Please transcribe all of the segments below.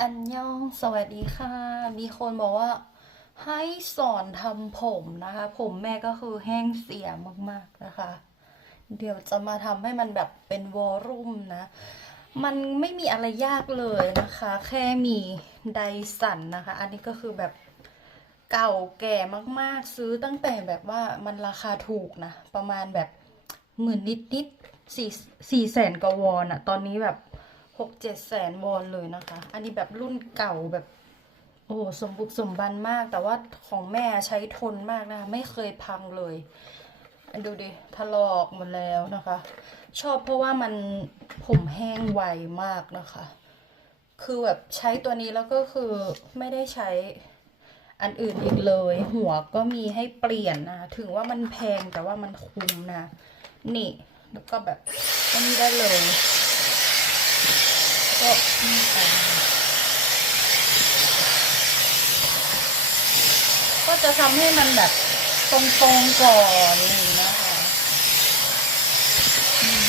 อันยองสวัสดีค่ะ มีคนบอกว่า ให้สอนทำผมนะคะ ผมแม่ก็คือแห้งเสียมากๆนะคะ เดี๋ยวจะมาทำให้มันแบบเป็นวอลลุ่มนะ มันไม่มีอะไรยากเลยนะคะ แค่มีไดสันนะคะ อันนี้ก็คือแบบเก่าแก่มากๆ ซื้อตั้งแต่แบบว่ามันราคาถูกนะ ประมาณแบบหมื่นนิดนิดๆสี่สี่แสนกว่าวอนอะตอนนี้แบบ หกเจ็ดแสนวอนเลยนะคะ อันนี้แบบรุ่นเก่าแบบ โอ้สมบุกสมบันมาก แต่ว่าของแม่ใช้ทนมากนะคะไม่เคยพังเลยอันดูดิถลอกหมดแล้วนะคะ ชอบเพราะว่ามันผมแห้งไวมากนะคะ คือแบบใช้ตัวนี้แล้วก็คือไม่ได้ใช้อันอื่นอีกเลย หัวก็มีให้เปลี่ยนนะ ถึงว่ามันแพงแต่ว่ามันคุ้มนะ นี่ แล้วก็แบบอันนี้ได้เลย ก็นี่ไปก็จะทำให้มันแบบตรงๆก่อนนี่นะคะอืม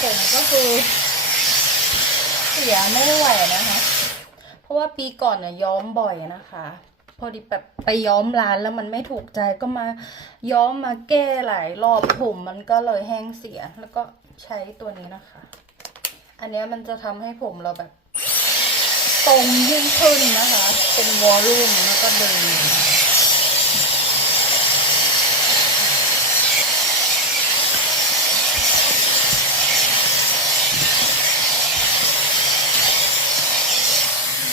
ผมก็คือเสียไม่ไหวนะคะ เพราะว่าปีก่อนเนี่ยย้อมบ่อยนะคะ พอดีแบบไปย้อมร้านแล้วมันไม่ถูกใจก็มาย้อมมาแก้หลายรอบผมมันก็เลยแห้งเสียแล้วก็ ใช้ตัวนี้นะคะ อันนี้มันจะทำให้ผมเราแบบตรงยิ่งขึ้นนะคะ เป็นวอลลุ่มแล้วก็เดึง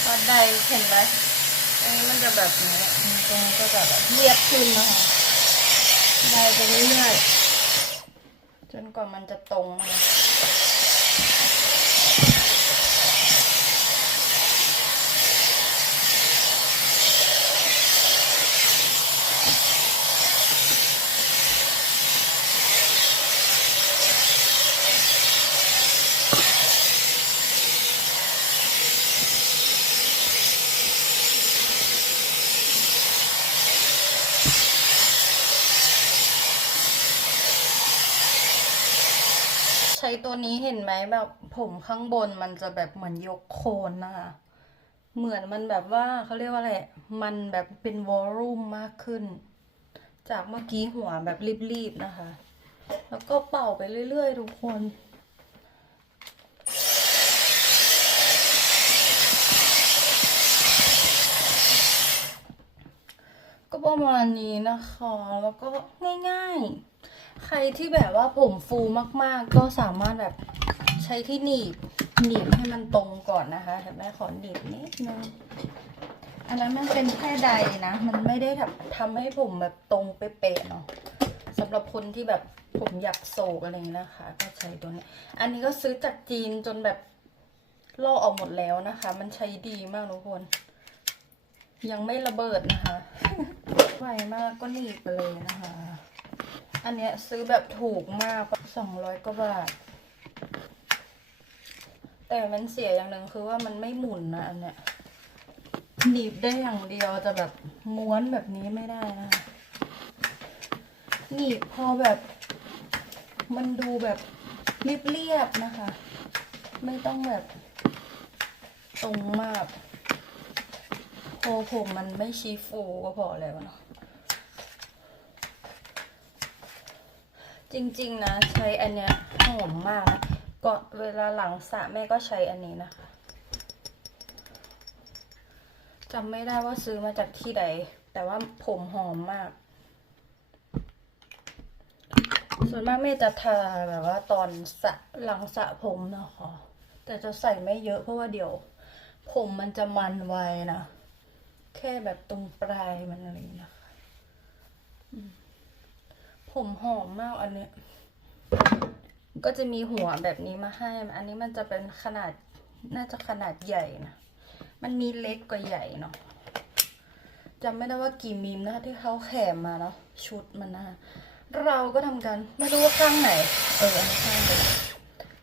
ก็ได้เห็นไหมอันนี้มันจะแบบนี้ตรงก็จะแบบเรียบขึ้นนะคะได้ไปเรื่อยๆ จนกว่ามันจะตรงนะ ตัวนี้เห็นไหมแบบผมข้างบนมันจะแบบเหมือนยกโคนนะคะ เหมือนมันแบบว่าเขาเรียกว่าอะไร มันแบบเป็นวอลลุ่มมากขึ้น จากเมื่อกี้หัวแบบรีบๆนะคะ แล้วก็เป่าไปเรื่อยๆทุกคนก็ประมาณนี้นะคะ แล้วก็ง่ายๆ ใครที่แบบว่าผมฟูมากๆ ก็สามารถแบบใช้ที่หนีบหนีบให้มันตรงก่อนนะคะเดี๋ยวแม่ขอหนีบนิดนึงอันนั้นมันเป็นแค่ใดนะ มันไม่ได้ทำทำให้ผมแบบตรงเป๊ะๆเนาะสำหรับคนที่แบบผมอยากโศกอะไรอย่างนี้นะคะ ก็ใช้ตัวนี้ อันนี้ก็ซื้อจากจีนจนแบบลอกออกหมดแล้วนะคะ มันใช้ดีมากทุกคน ยังไม่ระเบิดนะคะ ไวมากก็หนีบไปเลยนะคะ อันเนี้ยซื้อแบบถูกมากสองร้อยกว่าบาท แต่มันเสียอย่างหนึ่งคือว่ามันไม่หมุนนะอันเนี้ยหนีบได้อย่างเดียวจะแบบม้วนแบบนี้ไม่ได้นะหนีบพอแบบ มันดูแบบเรียบๆนะคะ ไม่ต้องแบบตรงมากพอผมมันไม่ชี้ฟูก็พอแล้วเนาะ จริงๆนะใช้อันเนี้ยหอมมากนะก็เวลาหลังสระแม่ก็ใช้อันนี้นะคะจำไม่ได้ว่าซื้อมาจากที่ใด แต่ว่าผมหอมมาก ส่วนมากแม่จะทาแบบว่าตอนสระหลังสระผมนะคะแต่จะใส่ไม่เยอะเพราะว่าเดี๋ยว ผมมันจะมันไวนะ แค่แบบตรงปลายมันอะไรอย่างเงี้ยนะคะ ผมหอมมากอันเนี้ย ก็จะมีหัวแบบนี้มาให้ อันนี้มันจะเป็นขนาด น่าจะขนาดใหญ่นะ มันมีเล็กกว่าใหญ่เนาะจำไม่ได้ว่ากี่มิลนะที่เขาแขมมาเนาะชุดมันนะเราก็ทำกัน ไม่รู้ว่าข้างไหน เอออันนี้ข้างเดีย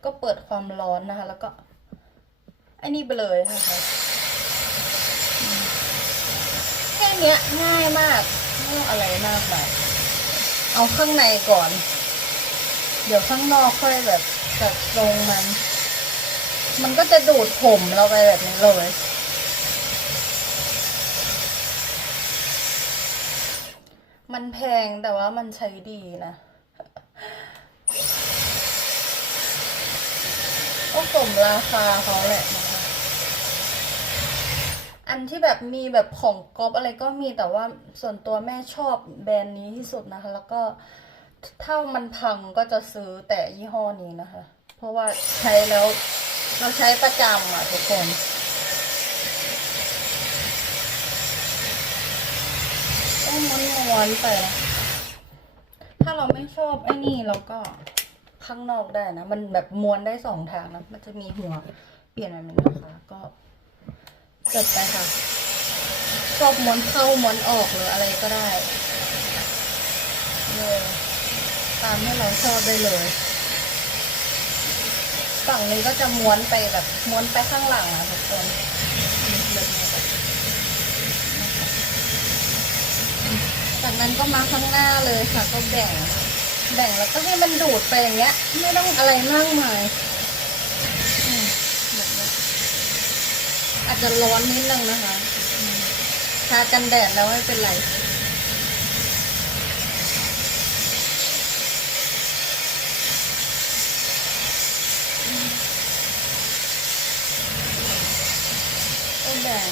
ก็เปิดความร้อนนะคะ แล้วก็ไอ้นี่ไปเลยนะคะแค่เนี้ยง่ายมากไม่ต้องอะไรมากมาย เอาข้างในก่อน เดี๋ยวข้างนอกค่อยแบบจัดตรงมัน มันก็จะดูดผมเราไปแบบนี้เลยมันแพงแต่ว่ามันใช้ดีนะ ก็สมราคาเขาแหละนะคะ อันที่แบบมีแบบของก๊อปอะไรก็มีแต่ว่าส่วนตัวแม่ชอบแบรนด์นี้ที่สุดนะคะ แล้วก็ถ้ามันพังก็จะซื้อแต่ยี่ห้อนี้นะคะ เพราะว่าใช้แล้วเราใช้ประจำอะทุกคนต้องม้วนๆไปถ้าเราไม่ชอบไอ้นี่เราก็ข้างนอกได้นะ มันแบบม้วนได้สองทางนะ มันจะมีหัวเปลี่ยนอะไรนะคะ ก็ จดไปค่ะ ชอบม้วนเข้าม้วนออกหรืออะไรก็ได้เลยตามให้เราชอบได้เลย ฝั่งนี้ก็จะม้วนไปแบบม้วนไปข้างหลังอะทุกคนจากนั้นก็มาข้างหน้าเลยค่ะ ก็แบ่ง แบ่งแล้วก็ให้มันดูดไปอย่างเงี้ย ไม่ต้องอะไรมากมายอืมแบบนี้ อาจจะร้อนนิดนึงนะคะอืมทากันแดดแล้วไม่เป็นไร ก็แบ่ง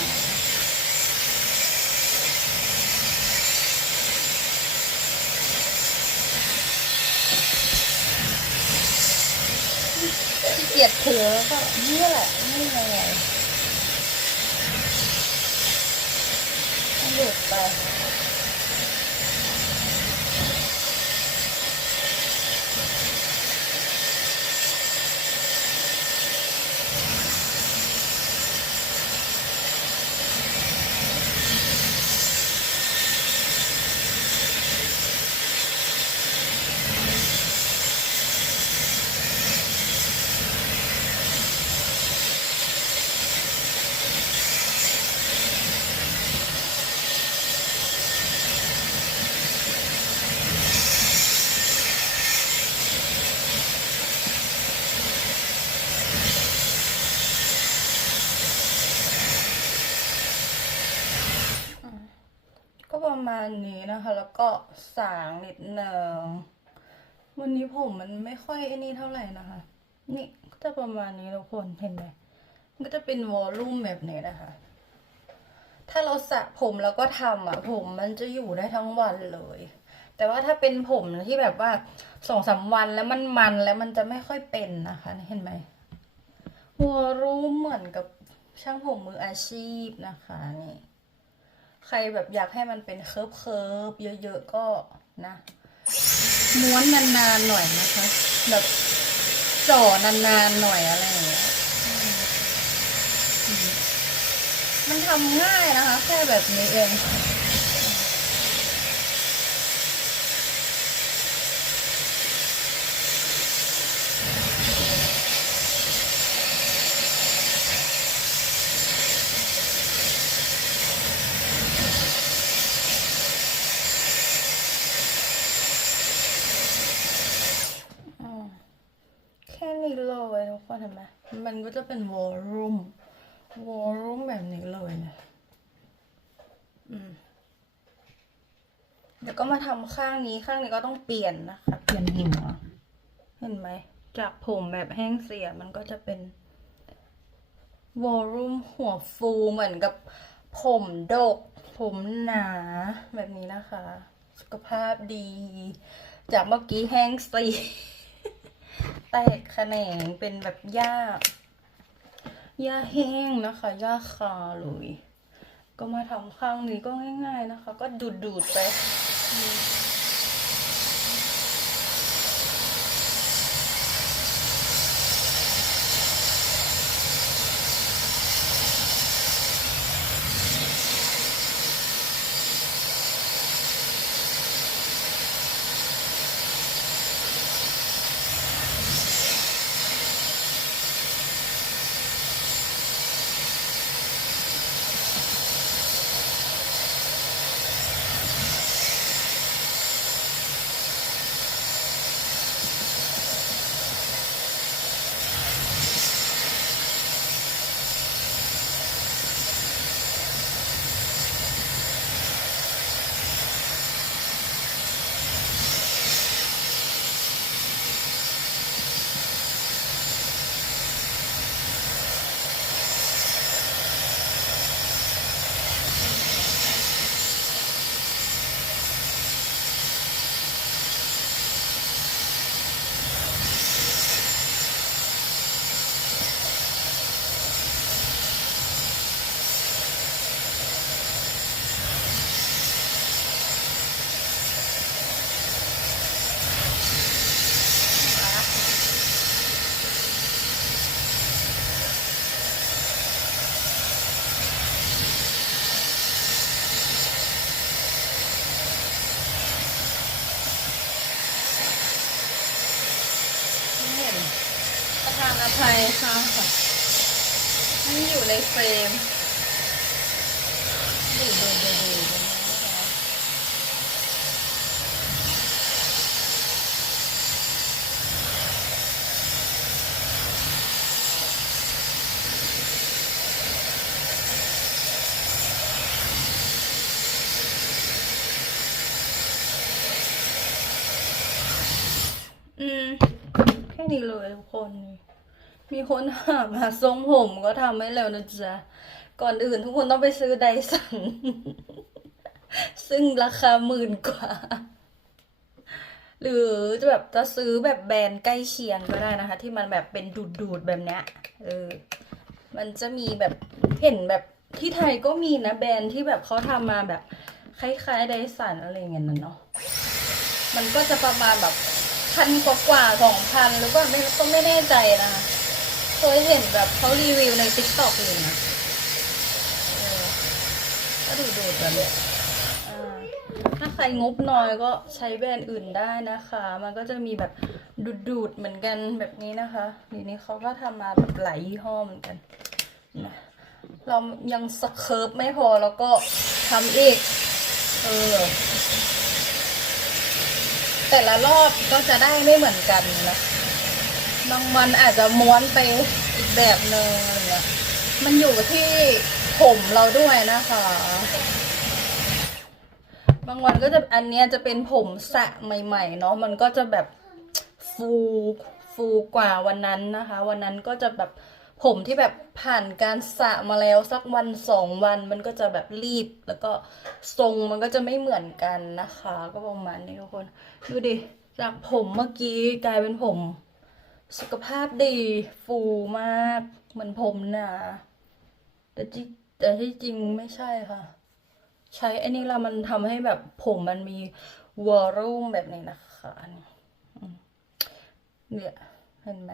ขี้เกียจถือแล้วก็นี่แหละ นี่ไง ให้หลุด นะคะ แล้วก็สางนิดหนึ่งวันนี้ผมมันไม่ค่อยไอ้นี่เท่าไหร่นะคะ นี่ก็จะประมาณนี้ทุกคนเห็นไหมมันก็จะเป็นวอลลุ่มแบบนี้นะคะ ถ้าเราสระผมแล้วก็ทำอะผมมันจะอยู่ได้ทั้งวันเลย แต่ว่าถ้าเป็นผมที่แบบว่าสองสามวันแล้วมันมันแล้วมันจะไม่ค่อยเป็นนะคะเห็นไหมวอลลุ่มเหมือนกับช่างผมมืออาชีพนะคะนี่ ใครแบบอยากให้มันเป็นเคิร์ฟเคิร์ฟเยอะๆก็นะ ม้วนนานๆหน่อยนะคะ แบบจ่อนานๆหน่อยอะไรอย่างเงี้ยมันทำง่ายนะคะ แค่แบบนี้เอง อ่าแค่นี้เลยทุ กคนเห็นไหมมันก็จะเป็นวอลลุ่มวอลลุ่มแบบนี้เลยนะอืมเดี๋ยวก็มาทำข้างนี้ข้างนี้ก็ต้องเปลี่ยนนะคะเปลี่ยนหัวเห็นไหม จากผมแบบแห้งเสียมันก็จะเป็นวอลลุ่มหัวฟูเหมือนกับผมดก ผมหนาแบบนี้นะคะ สุขภาพดี จากเมื่อกี้แห้งสี แตกแขนงเป็นแบบหญ้าหญ้าแห้งนะคะหญ้าคาเลยก็มาทำข้างนี้ก็ง่าย ๆนะคะ ก็ดูดดูดๆไป อืมไทยค่ะให้อยู่ในเฟรมดูดูดูดูดูนะคะอืม แค่นี้เลยทุกคน มีคนถามหาทรงผมก็ทำให้แล้วนะจ๊ะ ก่อนอื่นทุกคนต้องไปซื้อไดสัน ซึ่งราคาหมื่นกว่า หรือจะแบบจะซื้อแบบแบรนด์ใกล้เคียงก็ได้นะคะ ที่มันแบบเป็นดูดๆแบบเนี้ย เออ มันจะมีแบบเห็นแบบที่ไทยก็มีนะแบรนด์ที่แบบเขาทำมาแบบคล้ายๆไดสันอะไรเงี้ยน่ะเนาะ มันก็จะประมาณแบบพันกว่าสองพันหรือว่าไม่ก็ไม่แน่ใจนะคะ เคยเห็นแบบเขารีวิวในติ๊กต็อกอยู่นะก็ดูดูดแบบนี้ถ้าใครงบน้อยก็ใช้แบรนด์อื่นได้นะคะ มันก็จะมีแบบดูดดูดๆเหมือนกันแบบนี้นะคะทีนี้เขาก็ทำมาแบบหลายยี่ห้อเหมือนกันนะเรายังสเคิร์ฟไม่พอแล้วก็ทำอีก เออ แต่ละรอบก็จะได้ไม่เหมือนกันนะ บางวันอาจจะม้วนไปอีกแบบหนึ่งอะไรเงี้ยมันอยู่ที่ผมเราด้วยนะคะ บางวันก็จะอันเนี้ยจะเป็นผมสะใหม่ๆเนาะมันก็จะแบบฟูฟูกว่าวันนั้นนะคะ วันนั้นก็จะแบบผมที่แบบผ่านการสระมาแล้วสักวันสองวันมันก็จะแบบรีบ แล้วก็ทรงมันก็จะไม่เหมือนกันนะคะ ก็ประมาณนี้ทุกคน ดูดิ จากผมเมื่อกี้กลายเป็นผม สุขภาพดีฟูมากเหมือนผมหนาแต่ที่แต่ที่จริงไม่ใช่ค่ะ ใช้ไอ้นี่ละมันทำให้แบบผมมันมีวอลลุ่มแบบนี้นะคะนี่เนี่ยเห็นไหม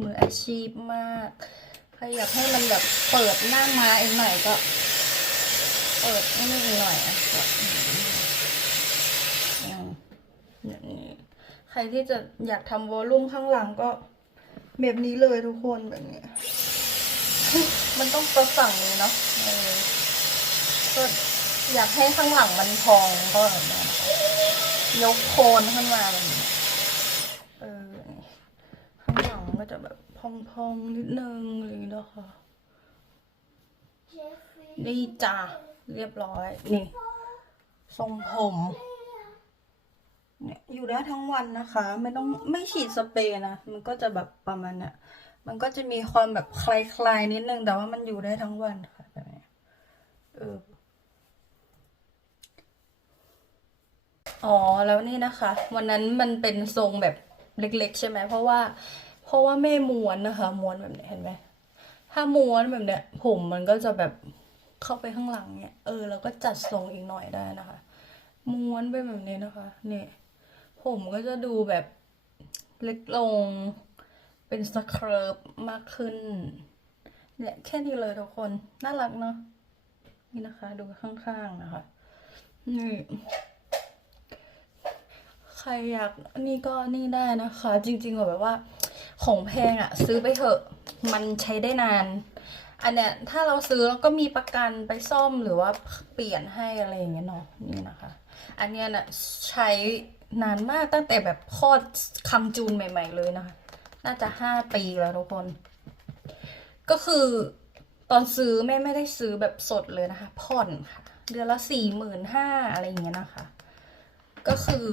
มืออาชีพมากใครอยากให้มันแบบเปิดหน้ามาอีกหน่อยก็ เปิดให้มันอีกหน่อยอะก็อย่างนี้ใครที่จะอยากทำวอลลุ่มข้างหลังก็ แบบนี้เลยทุกคนแบบนี้มันต้องประสั่งเลยเนาะเออก็อยากให้ข้างหลังมันพองก็แบบนี้นะคะยกโคนขึ้นมาแบบนี้เออข้างหลังก็จะแบบพองๆนิดนึงอะไรอย่างนี้นะคะนี่จ้าเรียบร้อยนี่ทรงผม เนี่ยอยู่ได้ทั้งวันนะคะ ไม่ต้องไม่ฉีดสเปรย์นะ มันก็จะแบบประมาณเนี้ยมันก็จะมีความแบบคลายๆนิดนึง แต่ว่ามันอยู่ได้ทั้งวันค่ะแบบนี้เอออ๋อแล้วนี่นะคะ วันนั้นมันเป็นทรงแบบเล็ก ๆ ใช่ไหมเพราะว่า เพราะว่าแม่ม้วนนะคะ ม้วนแบบนี้เห็นไหมถ้าม้วนแบบเนี้ย ผมมันก็จะแบบเข้าไปข้างหลังเนี่ยเออแล้วก็จัดทรงอีกหน่อยได้นะคะ ม้วนไปแบบนี้นะคะ เนี่ย ผมก็จะดูแบบเล็กลง เป็นสครับมากขึ้น เนี่ยแค่นี้เลยทุกคน น่ารักเนาะ นี่นะคะ ดูข้างๆนะคะ นี่ ใครอยากนี่ก็นี่ได้นะคะ จริงๆแบบว่า ของแพงอะซื้อไปเถอะ มันใช้ได้นาน อันเนี้ยถ้าเราซื้อแล้วก็มีประกันไปซ่อมหรือว่าเปลี่ยนให้อะไรอย่างเงี้ยเนาะนี่นะคะ อันเนี้ยน่ะใช้นานมากตั้งแต่แบบคลอดคัมจูนใหม่ ๆ เลยนะคะ น่าจะห้าปีแล้วทุกคน ก็คือตอนซื้อแม่ไม่ได้ซื้อแบบสดเลยนะคะ ผ่อนค่ะ เดือนละสี่หมื่นห้าอะไรอย่างเงี้ยนะคะ ก็คือ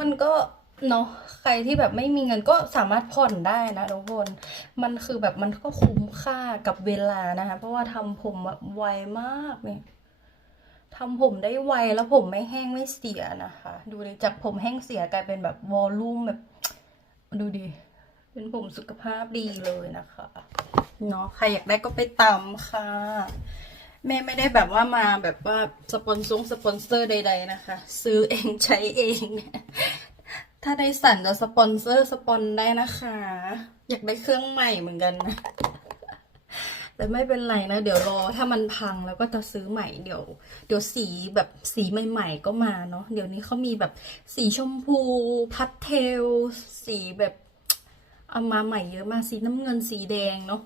มันก็ เนาะใครที่แบบไม่มีเงินก็สามารถผ่อนได้นะทุกคนมันคือแบบมันก็คุ้มค่ากับเวลานะคะเพราะว่าทำผมไวมากเนี่ยทำผมได้ไวแล้วผมไม่แห้งไม่เสียนะคะ ดูดิจากผมแห้งเสียกลายเป็นแบบวอลลุ่มแบบ ดูดิเป็นผมสุขภาพดีเลยนะคะเนาะใครอยากได้ก็ไปตามค่ะแม่ไม่ได้แบบว่ามาแบบว่าสปอนซงสปอนเซอร์ใด ๆ นะคะ ซื้อเองใช้เอง ถ้าได้สันจะสปอนเซอร์สปอนได้นะคะ อยากได้เครื่องใหม่เหมือนกันนะ แต่ไม่เป็นไรนะ เดี๋ยวรอถ้ามันพังแล้วก็จะซื้อใหม่เดี๋ยว เดี๋ยวสีแบบสีใหม่ ๆ ก็มาเนาะเดี๋ยวนี้เขามีแบบสีชมพูพัสเทล สีแบบเอามาใหม่เยอะมากสีน้ำเงินสีแดงเนาะ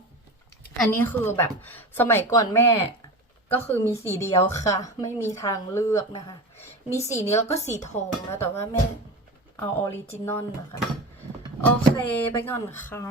อันนี้คือแบบสมัยก่อนแม่ก็คือมีสีเดียวค่ะ ไม่มีทางเลือกนะคะ มีสีนี้แล้วก็สีทองแล้วแต่ว่าแม่ เอาออริจินอลนะคะ โอเค ไปก่อนค่ะ